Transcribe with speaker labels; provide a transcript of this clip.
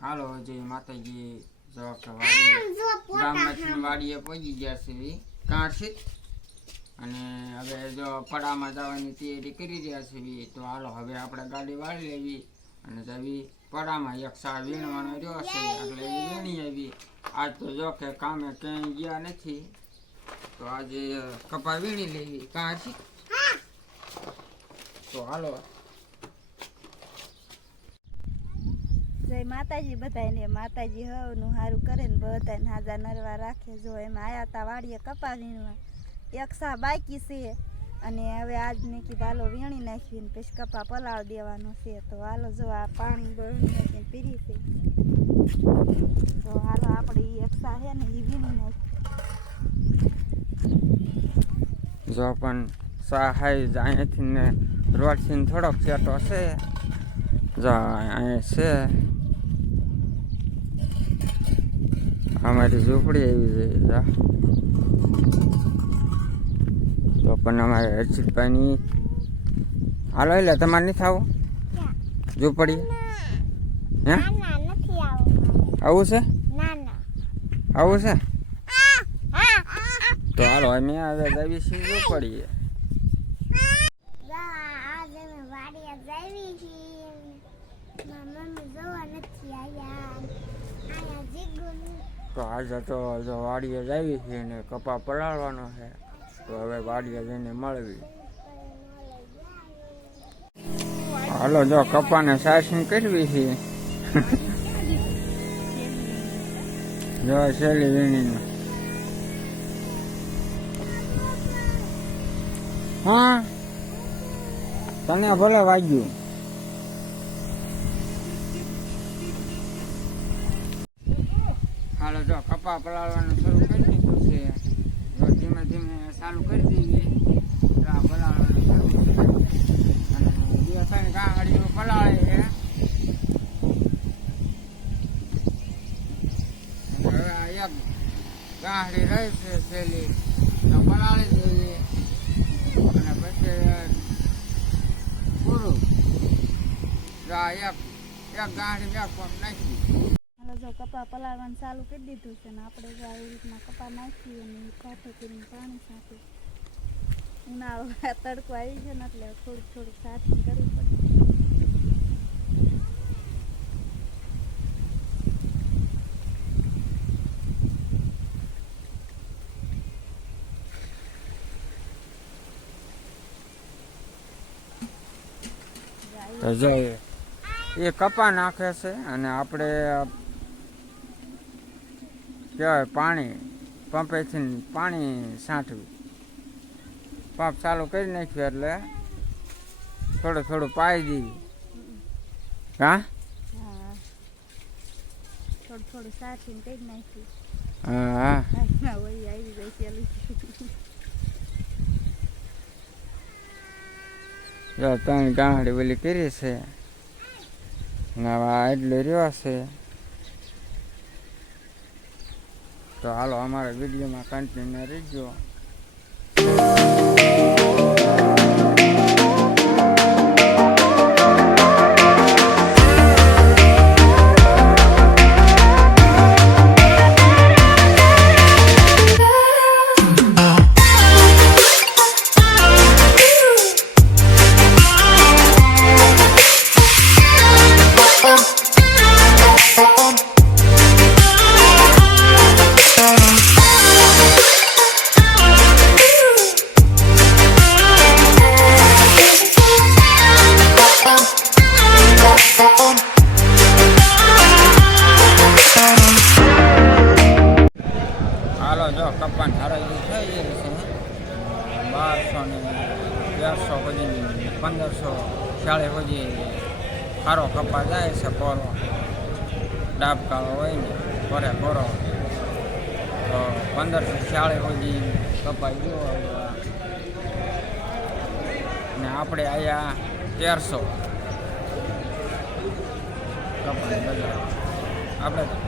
Speaker 1: હાલો જય માતાજી. જો કે ગામમાંથી વાડીએ પહોંચી ગયા છે કાંઠી અને હવે જો પડામાં જવાની તૈયારી કરી રહ્યા છે. તો હાલો હવે આપણે ગાડી વાળી લેવી અને જવી પડામાં એક સા વીણવાનો રહ્યો છે. એટલે એ વીણી આવી. આજ તો જો કે કામે ક્યાંય ગયા નથી. તો આજે કપા વીણી લેવી. કાંઠી તો હાલો.
Speaker 2: જય માતાજી બધાને માતાજી હવનું સારું કરે ને બધાને હાજા નરવા રાખે જો એમાં આયા તા વાડીએ કપા વીણવા એક સા બાકી છે અને હવે આજ મેં કીધું હાલો વીણી નાખી ને પછી કપા પલાવ દેવાનો છે. તો હાલો જો આ પાણી બળી નાખીને પીરી છે. તો હાલો આપણે એ એક સા છે ને એ વીણી નાખી
Speaker 1: જો પણ સહાય અહીંયાથી ને રોડથી થોડોક ચેટો છે. જો અહીંયા છે. અમારી ઝૂંપડી આવી છે. જા. તો પણ અમારે હર્ષિતભાઈની હાલો એટલે તમારે નહીં થવું ઝૂંપડી? હે?
Speaker 2: આવું
Speaker 1: આવું છે? આવું છે તો હાલો અમે હવે જઈએ છીએ ઝૂંપડીએ
Speaker 2: આજે મેં વાડીએ જાવી છીએ મારા મમ્મી જોવા નથી આયા આયા જીગુન
Speaker 1: તો આજે તો જો વાડીએ જાવી છે ને કપા પલાળવાનો છે. તો હવે વાડીએ જઈને મળવી. હાલો, જો કપાને સાસણી કરવી છે. જો શેલી વીણીને. હા? તને ભલે વાગ્યું. કપા પલાળવાનું શરૂ કરી દીધું છે. ધીમે ધીમે ચાલુ કરી દેવી આ પલાળવાનું શરૂ છે અને બે ત્રણ પલાળે છે. હવે આ એક ગાંહડી રહે છે છેલ્લી પલાળી દેવી અને પછી પૂરું. આ એક એક ગાંઠ બે નાખી?
Speaker 2: જો કપા પલાળવાનું ચાલુ કરી દીધું છે ને આપણે જો આવી રીતના કપા નાખીએ ને ઈ કરીને પાણી સાથે ઉનાળો તડકો આવી છે ને એટલે થોડુંક થોડુંક સાથે કરવું પડે.
Speaker 1: એ કપા નાખે છે અને આપણે કહેવાય પાણી પંપેથી પાણી છાંટવી પંપ ચાલુ કરી નાખ્યું એટલે થોડું થોડું પાઈ દીધું હા?
Speaker 2: થોડું નાખ્યું.
Speaker 1: હા ત્રણ ગાંહડી ઓલી કરી છે. અને એટલું રહ્યો છે. તો હાલો અમારા વિડીયોમાં કન્ટિન્યુ રહેજો. જો કપાન હરાઈ થઈ ગઈ છે બારસો ને તેરસો પછી પંદરસો ચાળીસ પછી સારો કપા જાય છે કોરો ડાબકાળો હોય ને કોરે કોરો તો પંદરસો ચાળીસ પછી કપાઈ ગયો ને આપણે અહીંયા તેરસો. કપાઈ આપણે